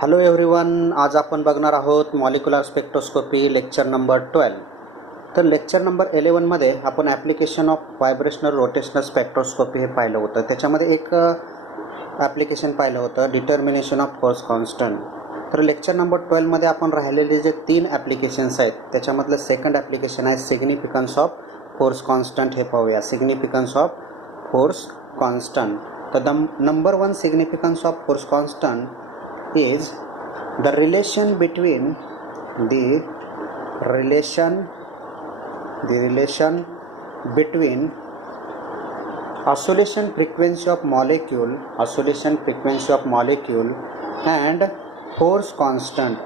Hello everyone, आज आपण बघणार आहोत मॉलिक्युलर स्पेक्ट्रोस्कोपी लेक्चर नंबर 12. तर लेक्चर नंबर 11मध्ये आपण application of vibrational rotational spectroscopy हे पाहिलं होतं. त्याच्यामध्ये एक ॲप्लिकेशन पाहिलं होतं डिटर्मिनेशन ऑफ फोर्स कॉन्स्टंट. तर लेक्चर नंबर 12मध्ये आपण राहिलेले जे 3 ॲप्लिकेशन्स आहेत त्याच्यामधलं सेकंड ॲप्लिकेशन आहे सिग्निफिकन्स ऑफ फोर्स कॉन्स्टंट. हे पाहूया, सिग्निफिकन्स ऑफ फोर्स कॉन्स्टंट. तर number 1 significance of force constant is the relation between oscillation frequency of molecule and force constant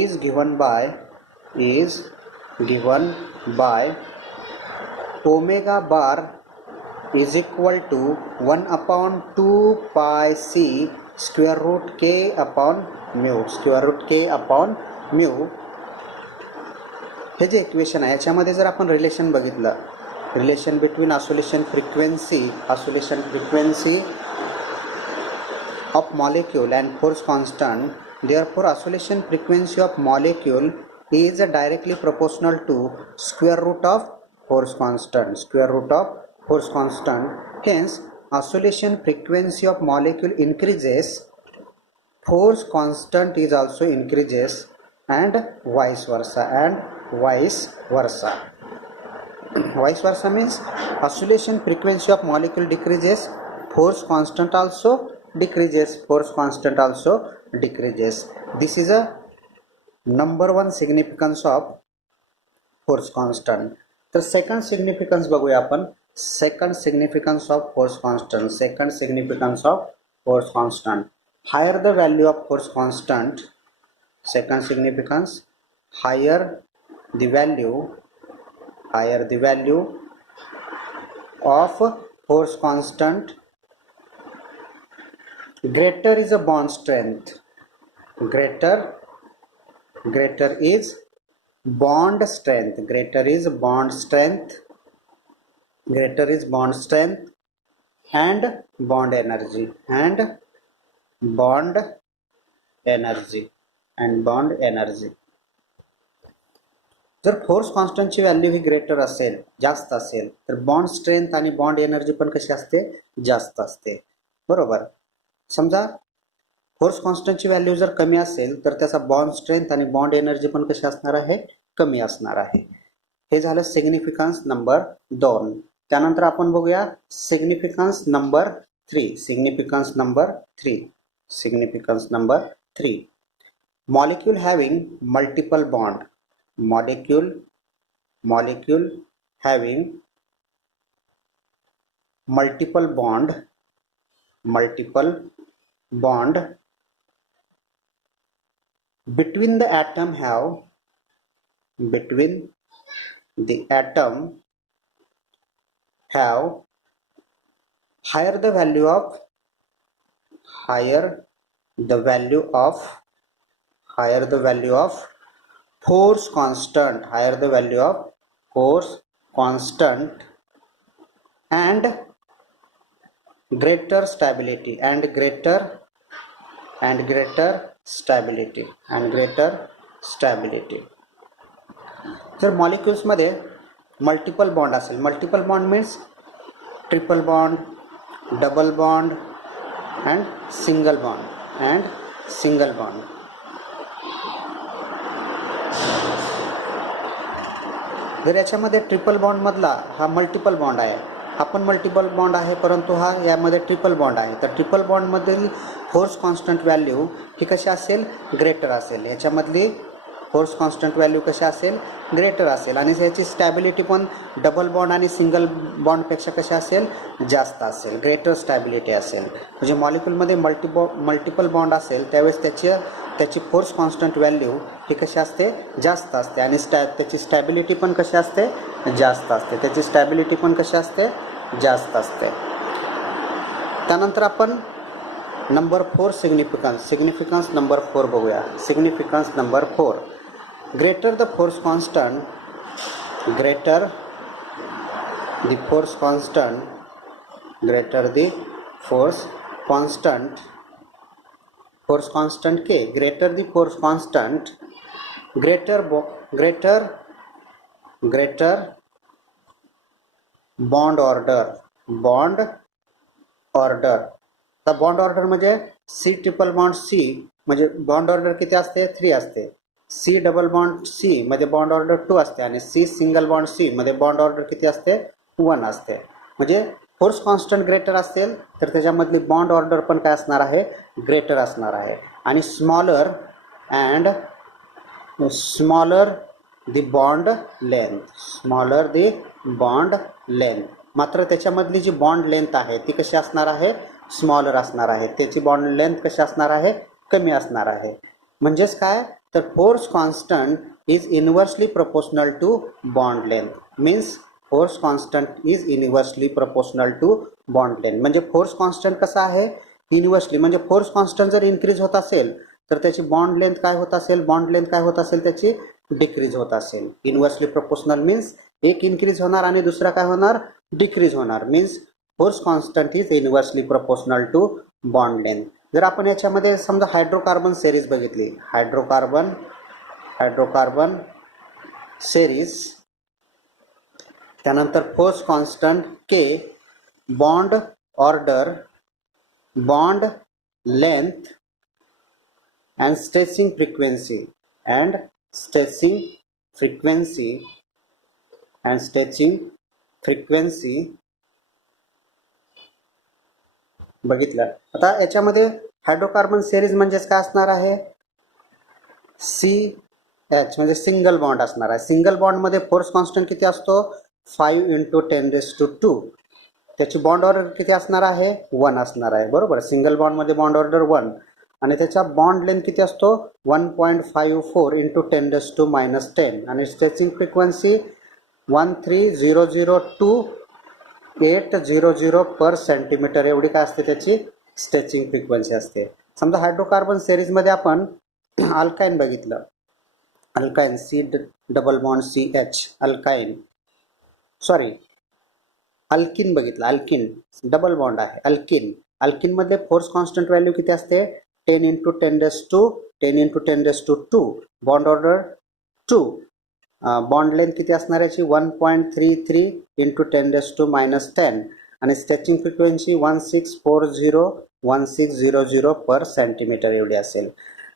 is given by omega bar is equal to 1 upon 2 pi c square root k upon mu. हे जे equation आहे याच्यामध्ये जर आपण relation बघितलं, relation between oscillation frequency of molecule and force constant, therefore oscillation frequency of molecule is directly proportional to square root of force constant. Hence oscillation frequency of molecule increases, force constant is also increases, and vice versa. Vice versa means oscillation frequency of molecule decreases, force constant also decreases. This is a number 1 significance of force constant. तर second significance बघूया आपण. Second significance of force constant. Higher the value of force constant. Second significance, higher the value of force constant, greater is a bond strength. Greater is bond strength and bond energy. जर force कॉन्स्टंटची value ही greater असेल, जास्त असेल, तर bond strength आणि bond energy पण कशी असते, जास्त असते. बरोबर. समजा फोर्स कॉन्स्टंटची व्हॅल्यू जर कमी असेल तर त्याचा बॉन्ड स्ट्रेंथ आणि बॉन्ड एनर्जी पण कशी असणार आहे, कमी असणार आहे. हे झालं सिग्निफिकन्स नंबर 2. त्यानंतर आपण बघूया significance number 3. Molecule having multiple bond. Molecule having multiple bond between the atom have higher the value of force constant and greater stability. जर मॉलिक्युल्स मध्ये मल्टिपल बॉन्ड असेल, multiple bond means triple bond, double bond and single bond. जर याच्यामध्ये triple bond मधला हा multiple bond आहे, आपण multiple bond आहे परंतु हा यामध्ये ट्रिपल बॉन्ड आहे, तर ट्रिपल बॉन्ड मधील फोर्स कॉन्स्टंट व्हॅल्यू ही कशी असेल, ग्रेटर असेल. याच्यामधली फोर्स कॉन्स्टंट व्हॅल्यू कशी असेल, ग्रेटर असेल. आणि याची स्टॅबिलिटी पण डबल बॉन्ड आणि सिंगल बॉन्डपेक्षा कशी असेल, जास्त असेल, ग्रेटर स्टॅबिलिटी असेल. म्हणजे मॉलिक्यूलमध्ये मल्टिपल बॉन्ड असेल त्यावेळेस त्याची फोर्स कॉन्स्टंट व्हॅल्यू ही कशी असते, जास्त असते. आणि त्याची स्टॅबिलिटी पण कशी असते, जास्त असते. त्यानंतर आपण नंबर 4 सिग्निफिकन्स नंबर 4 बघूया. Significance number 4, greater the force constant, greater the force constant, greater the force constant, force constant K, greater the force constant, greater bond order, तर बॉन्ड ऑर्डर म्हणजे सी ट्रिपल बॉन्ड सी म्हणजे bond order किती असते 3 असते. C double bond C मध्ये bond order 2 असते आणि C single bond C मध्ये बॉन्ड ऑर्डर किती असते 1 असते. म्हणजे फोर्स कॉन्स्टंट ग्रेटर असेल तर त्याच्यामधली बॉन्ड ऑर्डर पण काय असणार आहे ग्रेटर असणार आहे. आणि स्मॉलर दी बॉन्ड लेंथ, मात्र त्याच्यामधली जी बॉन्ड लेंथ आहे ती कशी असणार आहे स्मॉलर असणार आहे. त्याची बॉन्ड लेंथ कशी असणार आहे कमी असणार आहे. म्हणजेच काय तर force constant is inversely proportional to bond length. Means force constant is inversely proportional to bond length. म्हणजे फोर्स कॉन्स्टंट कसा आहे इनव्हर्सली, म्हणजे फोर्स कॉन्स्टंट जर इन्क्रीज होत असेल तर त्याची बॉन्ड लेंथ काय होत असेल त्याची डिक्रीज होत असेल. इनव्हर्सली प्रपोर्शनल मीन्स एक इन्क्रीज होणार आणि दुसरा काय होणार डिक्रीज होणार. Means force constant is inversely proportional to bond length. जर आपण याच्यामध्ये समजा हायड्रोकार्बन सेरीज बघितली, हायड्रोकार्बन सेरीज, त्यानंतर force constant K, bond order, bond length and stretching frequency बघितलं. आता याच्यामध्ये हायड्रोकार्बन सिरीज म्हणजेच काय असणार आहे CH म्हणजे सिंगल बॉन्ड असणार आहे. सिंगल बॉन्डमध्ये फोर्स कॉन्स्टंट किती असतो 5 × 10⁻². त्याची बॉन्ड ऑर्डर किती असणार आहे 1 असणार आहे. बरोबर, सिंगल बॉन्डमध्ये बॉन्ड ऑर्डर 1 आणि त्याचा बॉन्ड लेंथ किती असतो 1.54 × 10⁻10 आणि स्ट्रेचिंग फ्रिक्वेन्सी 13,002,800 पर सेंटीमीटर एवढी काय असते त्याची स्ट्रेचिंग फ्रिक्वेन्सी असते. समजा हायड्रोकार्बन सिरीजमध्ये आपण अल्काईन बघितलं, alkyne C double bond CH, alkene बघितलं, अल्किन डबल बॉन्ड आहे अल्किनमध्ये फोर्स कॉन्स्टंट व्हॅल्यू किती असते 10 × 10⁻², बॉन्ड ऑर्डर 2, बॉन्ड लेंथ किती असणार याची 1.33 × 10⁻10 आणि स्ट्रेचिंग फ्रिक्वेन्सी 1640 पर सेंटीमीटर एवढी असेल.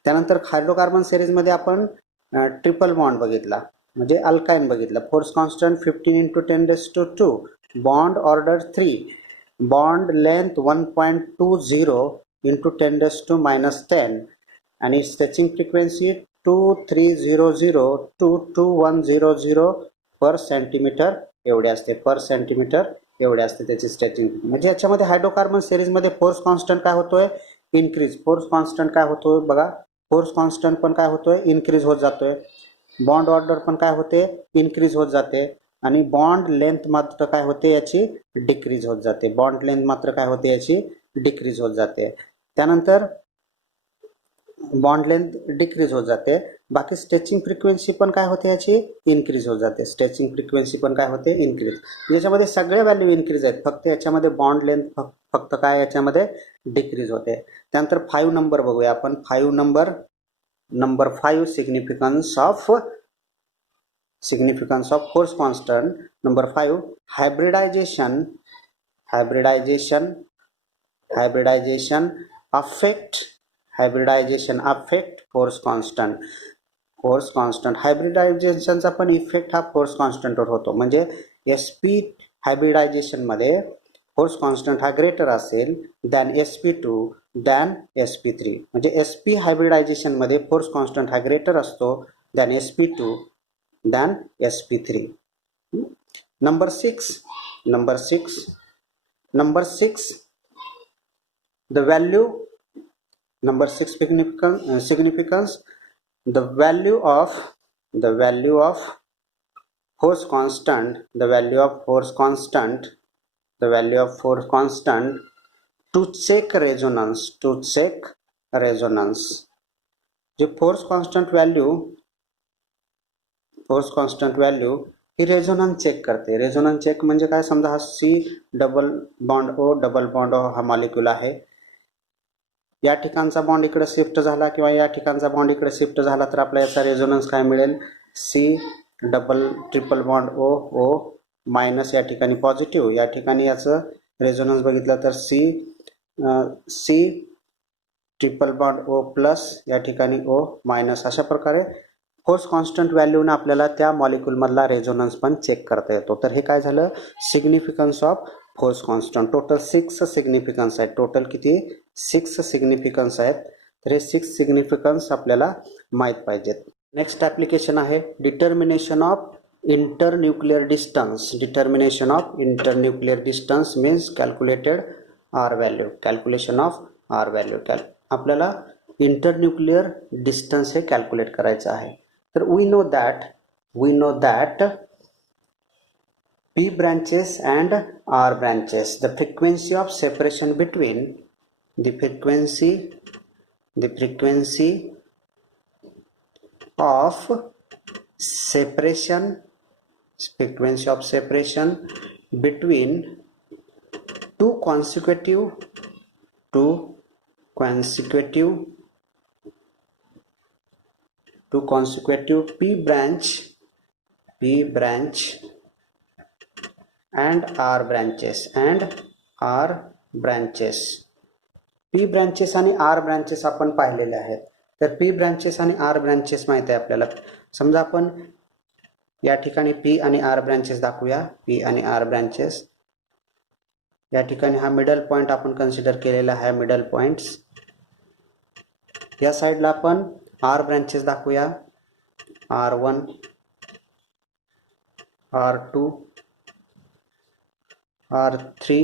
त्यानंतर हायड्रोकार्बन सिरीजमध्ये आपण ट्रिपल बॉन्ड बघितला म्हणजे अल्काईन बघितला, force constant 15 × 10⁻², bond order 3, bond length 1.20 × 10⁻10 आणि stretching frequency 2300 to 2100 per centimetre एवढे असते त्याची स्ट्रेचिंग. म्हणजे याच्यामध्ये हायड्रोकार्बन सिरीजमध्ये फोर्स कॉन्स्टंट काय होतोय इन्क्रीज, फोर्स कॉन्स्टंट काय होतोय बघा, फोर्स कॉन्स्टंट पण काय होतोय इन्क्रीज होत जातोय, बॉन्ड ऑर्डर पण काय होते इन्क्रीज होत जाते आणि बॉन्ड लेंथ मात्र काय होते याची डिक्रीज होत जाते. त्यानंतर बॉन्ड लेंथ डिक्रीज होत जाते, बाकी स्ट्रेचिंग फ्रिक्वेन्सी पण काय होते याची इन्क्रीज होत जाते. याच्यामध्ये सगळे व्हॅल्यू इन्क्रीज आहेत, फक्त याच्यामध्ये बॉन्ड लेंथ फक्त काय याच्यामध्ये डिक्रीज होते. त्यानंतर 5 नंबर बघूया आपण. 5 number 5 significance of force constant. Number 5 hybridization affect force constant. हायब्रिडायझेशनचा पण इफेक्ट हा फोर्स कॉन्स्टंटवर होतो. म्हणजे SP हायब्रिडायझेशनमध्ये फोर्स कॉन्स्टंट हा ग्रेटर असेल दॅन SP2 दॅन SP3. म्हणजे SP हायब्रिडायझेशनमध्ये फोर्स कॉन्स्टंट हा ग्रेटर असतो than SP2 than SP3. Number 6 the value, number 6 significance, the value of force constant to check resonance. जे फोर्स कॉन्स्टंट व्हॅल्यू ही resonance check करते. Resonance check म्हणजे काय, समजा हा C double bond O double bond O हा molecule आहे. या ठिकाणचा बॉन्ड इकडे शिफ्ट झाला किंवा या ठिकाणचा बॉन्ड इकडे शिफ्ट झाला तर आपल्याला याचा रेझोनन्स काय मिळेल, C double triple bond O O minus या ठिकाणी पॉझिटिव्ह, या ठिकाणी याचं रेझोनन्स बघितलं तर C triple bond O plus या ठिकाणी ओ मायनस. अशा प्रकारे फोर्स कॉन्स्टंट व्हॅल्यूने आपल्याला त्या मॉलिक्यूलमधला रेझोनन्स पण चेक करता येतो. तर हे काय झालं, significance of force constant. Total 6 significance आहेत. टोटल किती, 6 सिग्निफिकन्स आहेत. तर हे 6 सिग्निफिकन्स आपल्याला माहीत पाहिजेत. नेक्स्ट ॲप्लिकेशन आहे determination of internuclear distance. Determination of internuclear distance means calculated R value. Calculation of R value. आपल्याला इंटरन्यूक्लियर डिस्टन्स हे कॅल्क्युलेट करायचं आहे. तर we know that P branches and R branches, the frequency of separation between the frequency of separation between two consecutive P branch and R branches P branches आणि R branches आपण पाहिलेले आहेत. तर P branches आणि R branches माहिती आहे आपल्याला. समजा आपण या ठिकाणी P आणि R branches दाखवूया. P आणि R branches या ठिकाणी हा मिडल पॉइंट आपण कन्सिडर केलेला आहे. मिडल पॉइंट्स या साईडला आपण R branches दाखवूया. R1 R2 R3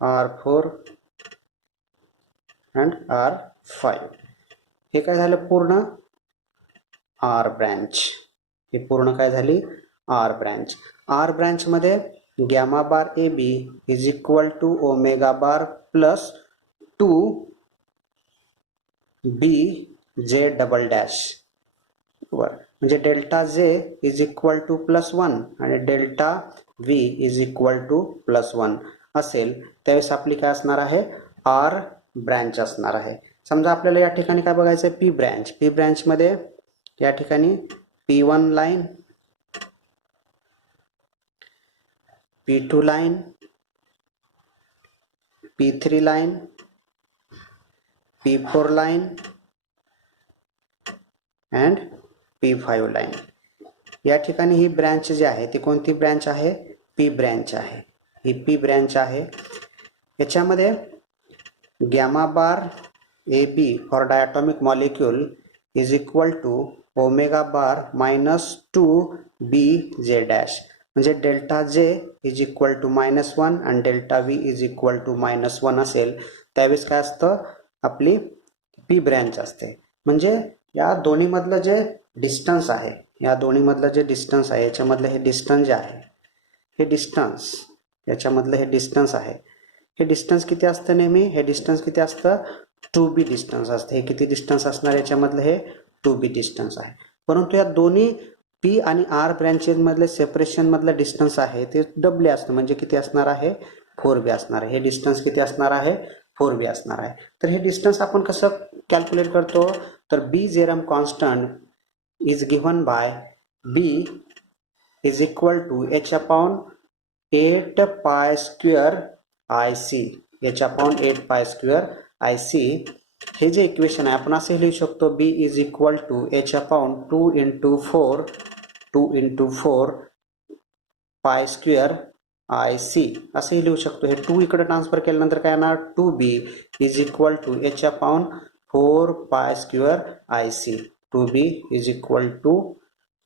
R4 and R5. हे काय झालं, पूर्ण R ब्रँच. हे पूर्ण काय झाली, R ब्रँच. R ब्रँच मध्ये gamma bar A b is equal to omega bar plus 2 B j double dash. म्हणजे delta j is equal to +1 आणि delta V is equal to +1 असेल त्यावेळेस आपली काय असणार आहे, आर ब्रँच असणार आहे. समजा आपल्याला या ठिकाणी काय बघायचं आहे, पी ब्रँचमध्ये या ठिकाणी P1 line, P2 line, P3 line, P4 line and P5 line. या ठिकाणी ही ब्रँच जी आहे ती कोणती ब्रँच आहे, पी ब्रँच आहे. ही पी ब्रँच आहे. याच्यामध्ये gamma bar A B for diatomic molecule is equal to omega bar -2 B J dash. म्हणजे delta j is equal to -1 आणि delta V is equal to -1 असेल त्यावेळेस काय असतं, आपली पी ब्रँच असते. म्हणजे या दोन्हीमधलं जे डिस्टन्स आहे, याच्यामधलं हे डिस्टन्स जे आहे, हे डिस्टन्स याच्यामधलं हे डिस्टन्स आहे. हे डिस्टन्स किती असतं, नेहमी हे डिस्टन्स किती असतं, 2b डिस्टन्स असतं. हे किती डिस्टन्स असणार, याच्यामधलं हे 2b डिस्टन्स आहे. परंतु या दोन्ही पी आणि आर ब्रँचेसमधले सेपरेशनमधलं डिस्टन्स आहे ते डबल असतं. म्हणजे किती असणार आहे, 4b असणार आहे. हे डिस्टन्स किती असणार आहे, 4b असणार आहे. तर हे डिस्टन्स आपण कसं कॅल्क्युलेट करतो, तर बी Jeram constant is given by B is equal to h upon 8 pi square IC. h upon 8 pi square IC. हे जे इक्वेशन आहे आपण असे लिहू शकतो, B is equal to h upon 2 into 4 pi square IC असे लिहू शकतो. हे 2 इकडे ट्रान्सफर केल्यानंतर काय येणार, 2B is equal to h upon 4 pi square IC. 2b is equal to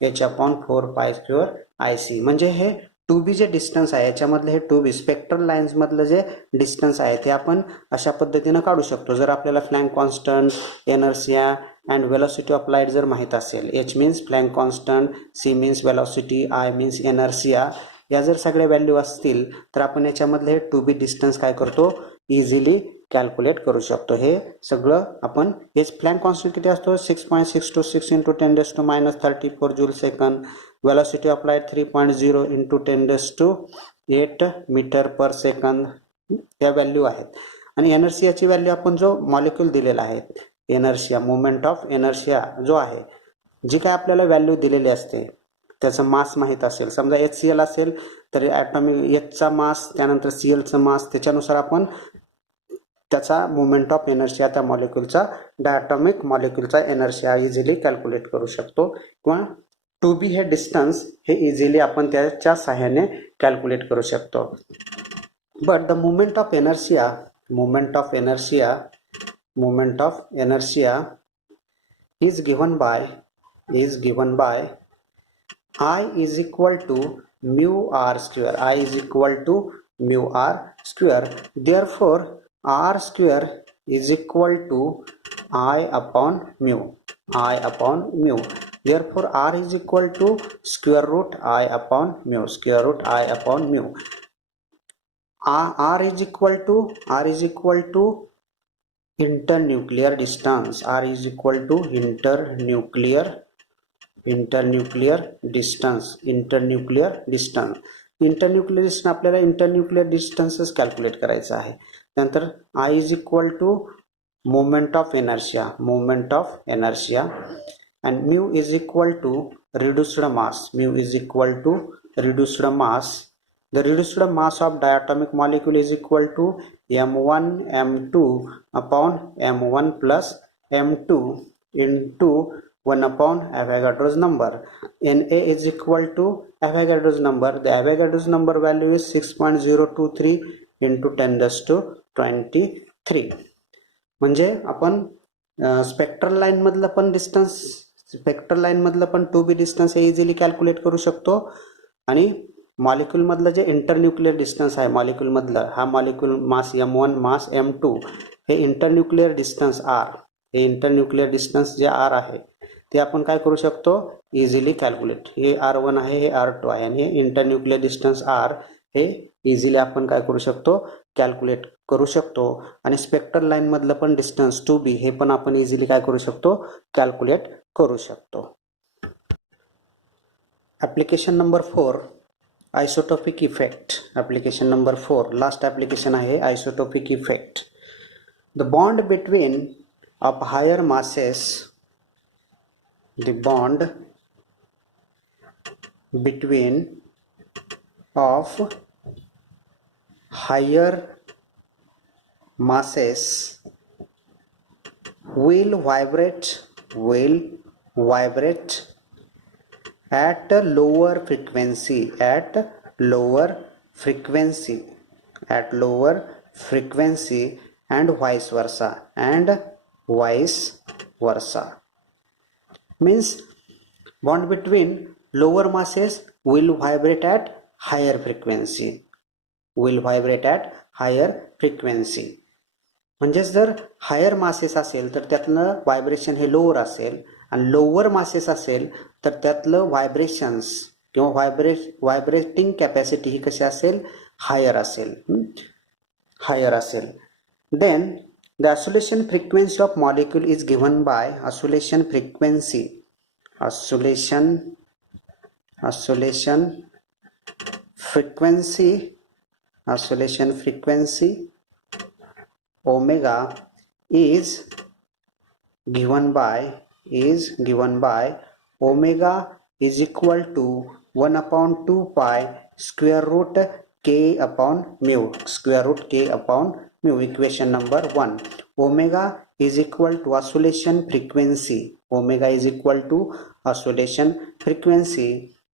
h upon 4 pi square IC. म्हणजे हे 2b जे डिस्टन्स आहे याच्यामधलं हे 2b स्पेक्ट्रल लाईन्स मधलं जे डिस्टन्स आहे ते आपण अशा पद्धतीनं काढू शकतो. जर आपल्याला Planck constant, inertia and velocity of light जर माहीत असेल, h means Planck constant, c means velocity, i means inertia, या जर सगळ्या व्हॅल्यू असतील तर आपण याच्यामधलं हे 2b डिस्टन्स काय करतो, इझिली कॅल्क्युलेट करू शकतो. हे सगळं आपण हेच प्लॅंक कॉन्स्टंट किती असतो 6.626 into 10⁻³ joule second. Velocity of light 3.0 into 10⁸ metre per second या व्हॅल्यू आहेत. आणि एनर्शियाची व्हॅल्यू आपण जो मॉलिक्यूल दिलेला आहे एनर्शिया मोमेंट ऑफ एनर्शिया जो आहे जी काय आपल्याला व्हॅल्यू दिलेली असते त्याचं मास माहीत असेल. समजा HCl असेल तर ॲटॉमिक Hचा मास त्यानंतर Clचं मास त्याच्यानुसार आपण त्याचा मोमेंट ऑफ एनर्शिया त्या मॉलिक्यूलचा डायटॉमिक मॉलिक्यूलचा एनर्शिया इझिली कॅल्क्युलेट करू शकतो. किंवा 2b हे डिस्टन्स हे इझिली आपण त्याच्या सहाय्याने कॅल्क्युलेट करू शकतो. But the moment of inertia is given by I is equal to mu r square. I is equal to mu r square. Therefore r square is equal to I upon mu. Therefore r is equal to square root I upon mu. R is equal to internuclear distance. R is equal to internuclear distance. आपल्याला internuclear डिस्टन्सच calculate करायचा आहे. नंतर I is equal to moment of inertia and mu is equal to reduced mass. The reduced mass of diatomic molecule is equal to m1 m2 upon m1 plus m2 into 1 upon Avogadro's number. Na is equal to Avogadro's number. The Avogadro's number value is 6.023 into 10⁻23. म्हणजे आपण spectral line मधलं पण 2b distance हे easily calculate करू शकतो. आणि molecule मधलं जे इंटरन्यूक्लियर डिस्टन्स आहे मॉलिक्यूल मधलं हा मॉलिक्यूल मास m1 मास m2 हे इंटरन्यूक्लियर डिस्टन्स जे r आहे ते आपण काय करू शकतो इझिली कॅल्क्युलेट. हे r1 आहे हे r2 आहे आणि हे इंटरन्यूक्लियर डिस्टन्स r हे इझिली आपण काय करू शकतो कॅल्क्युलेट करू शकतो. आणि स्पेक्ट्रल लाईन मधलं पण डिस्टन्स 2b हे पण आपण इझिली काय करू शकतो कॅल्क्युलेट करू शकतो. Application number 4 isotopic effect. Application number 4 last application आहे isotopic effect. The bond between of higher masses of higher masses will vibrate at lower frequency and vice versa. Means bond between lower masses will vibrate at higher frequency. म्हणजेच जर higher masses असेल तर त्यातलं vibration हे lower असेल आणि lower masses असेल तर त्यातलं व्हायब्रेशन्स किंवा व्हायब्रेटिंग कॅपॅसिटी ही कशी असेल हायर असेल. Then the oscillation frequency of molecule is given by oscillation frequency omega is given by omega is equal to 1 upon 2 pi square root k upon mu. Equation number 1. Omega is equal to oscillation frequency.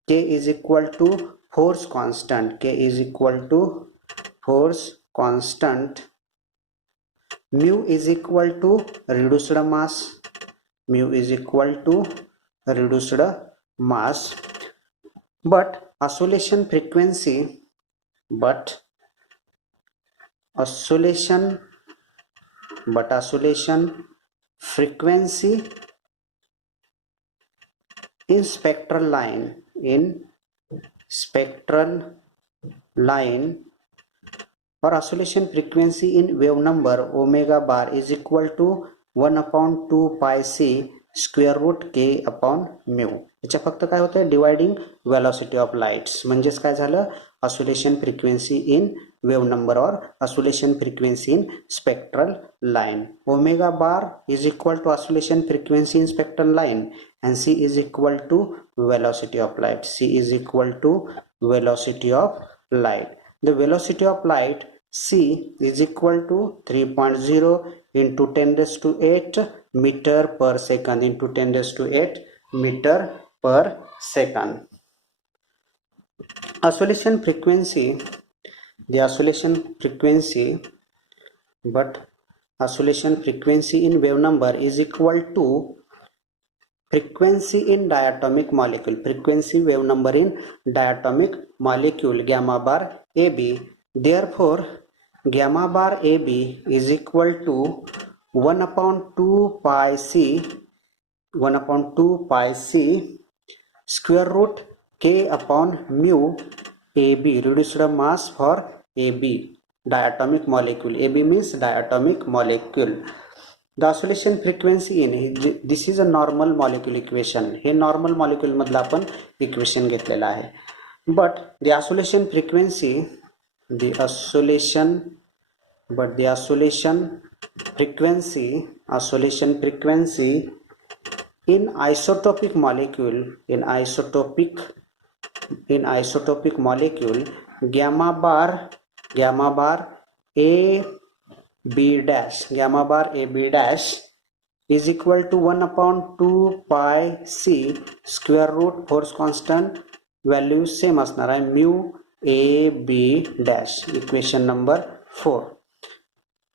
K is equal to force constant. Mu is equal to reduced mass. But oscillation frequency in spectral line और oscillation frequency in wave number omega bar is equal to 1/2 pi C square root K upon mu. याच्या फक्त काय होतं dividing velocity of lights. म्हणजेच काय झालं oscillation frequency in wave number और oscillation frequency in spectral line. Omega bar is equal to oscillation frequency in spectral line and c is equal to velocity of light. c is equal to velocity of light. The velocity of light c is equal to 3.0 into 10 raised to 8 meter per second into 10 raised to 8 meter per second. Oscillation frequency, the oscillation frequency, but oscillation frequency in wave number is equal to frequency in diatomic molecule. Frequency wave number in diatomic molecule gamma bar AB. Therefore gamma bar AB is equal to 1/2 pi c 1/2 pi c square root k upon mu AB, reduced mass for AB diatomic molecule. AB means diatomic molecule. The oscillation frequency in this is a normal molecule equation. हे normal molecule मधला आपण equation घेतलेला आहे. But the oscillation frequency in isotopic molecule gamma bar A B dash is equal to 1/2 pi c square root force constant value same असणार आहे mu a b dash. Equation number 4.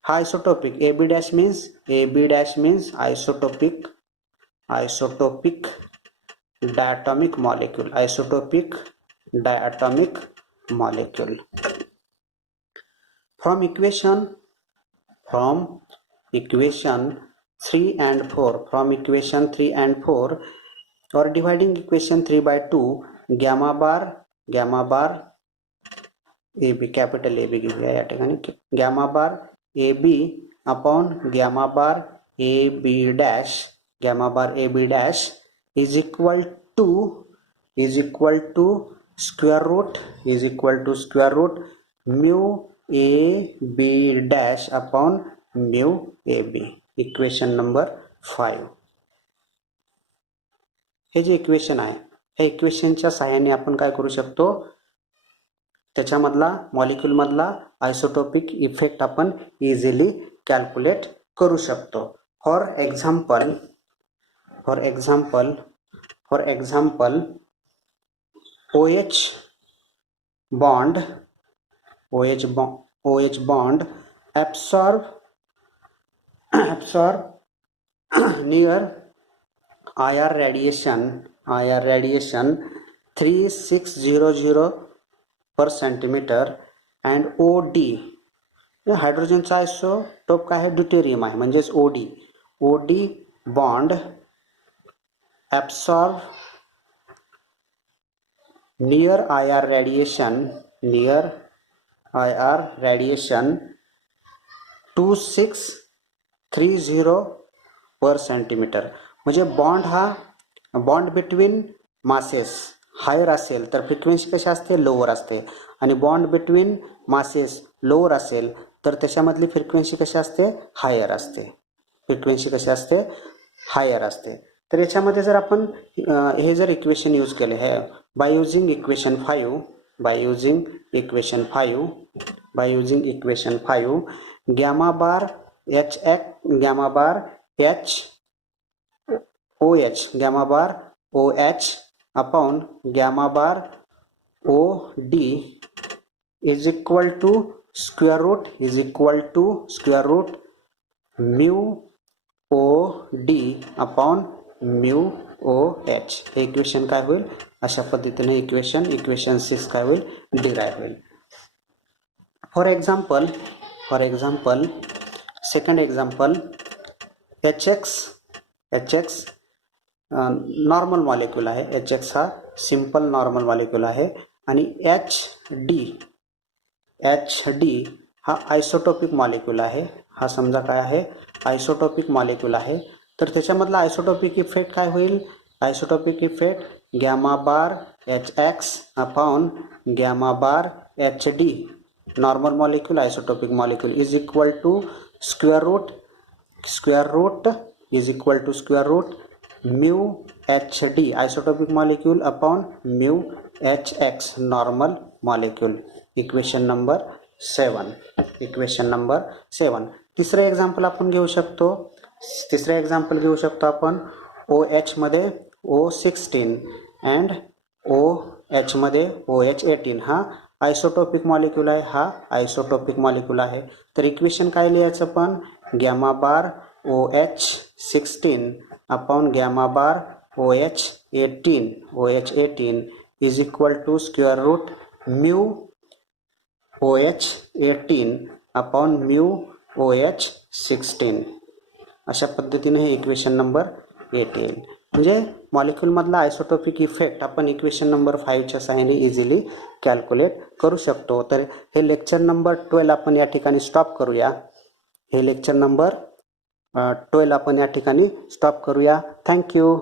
Isotopic a b dash means isotopic diatomic molecule. From equation 3 and 4 or dividing equation 3/2 gamma bar AB capital AB घेऊया या ठिकाणी gamma bar AB upon gamma bar AB dash is equal to square root mu AB dash upon mu AB. Equation number 5. हे जे equation आहे ह्या इक्वेशनच्या सहाय्याने आपण काय करू शकतो त्याच्यामधला मॉलिक्यूल मधला आयसोटोपिक इफेक्ट आपण इझिली कॅल्क्युलेट करू शकतो. For example OH bond absorb near IR radiation 3600 per centimeter and OD हायड्रोजनचा आयसोटोप काय आहे ड्यूटेरियम आहे म्हणजेच OD bond absorb near IR radiation 2630 per centimeter. म्हणजे बॉन्ड बिटवीन मासेस हायर असेल तर फ्रिक्वेन्सी कशी असते लोअर असते आणि बॉन्ड बिटवीन मासेस लोअर असेल तर त्याच्यामधली फ्रिक्वेन्सी कशी असते हायर असते. तर याच्यामध्ये जर आपण हे जर इक्वेशन यूज केले आहे by using equation 5 gamma bar OH upon gamma bar OD is equal to square root mu OD upon mu OH. हे इक्वेशन काय होईल अशा पद्धतीने इक्वेशन 6 काय होईल डिराइव होईल. For example second example HX normal molecule आहे. HX हा सिंपल नॉर्मल मॉलिक्यूल आहे आणि HD हा आयसोटोपिक मॉलिक्यूल आहे. हा समजा काय आहे, आयसोटोपिक मॉलिक्यूल आहे. तर त्याच्यामधला आयसोटोपिक इफेक्ट काय होईल, isotopic effect gamma bar HX upon gamma bar HD normal molecule isotopic molecule is equal to square root is equal to square root mu HD isotopic molecule upon mu HX normal molecule. Equation number 7. Equation number 7. तिसरं example आपण घेऊ शकतो. आपण OH मध्ये O16 and OH मध्ये OH18 हा isotopic molecule आहे. हा आयसोटोपिक मॉलिक्यूल आहे. तर इक्वेशन काय लिहायचं पण, gamma bar OH16 upon gamma bar OH18 is equal to square root mu OH18 upon mu OH16. अशा पद्धतीने हे इक्वेशन नंबर 8 येईल. म्हणजे मॉलिक्यूलमधला आयसोटोपिक इफेक्ट आपण इक्वेशन नंबर 5च्या सहाय्याने इझिली कॅल्क्युलेट करू शकतो. तर हे लेक्चर नंबर 12 आपण या ठिकाणी स्टॉप करूया. हे लेक्चर नंबर 12 आपण या ठिकाणी स्टॉप करूया. थँक्यू.